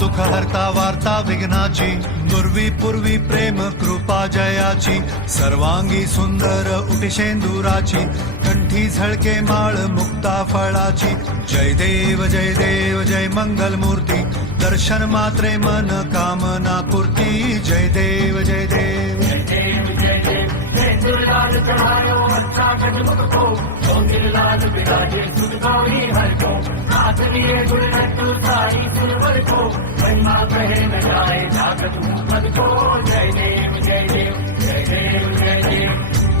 दुःख हरता वार्ता विघ्नाची, पूर्वी पूर्वी प्रेम कृपा जयाची, सर्वांगी सुंदर उटिशेंदुराची, कंठी झळके माळ मुक्ता फळाची, जय देव जय मंगल मूर्ती, दर्शन मात्रे मन कामना पूर्ती, जय देव जय देव लाल चढ़ायो अच्छा गजमुख को, लाल बिराजे सुध गौरी हर को, हाथ लिए दुल्हन सारी सुरवर को, महिमा कहे न जाए जागत पद को, जय देव जय देव जय देव जय देव।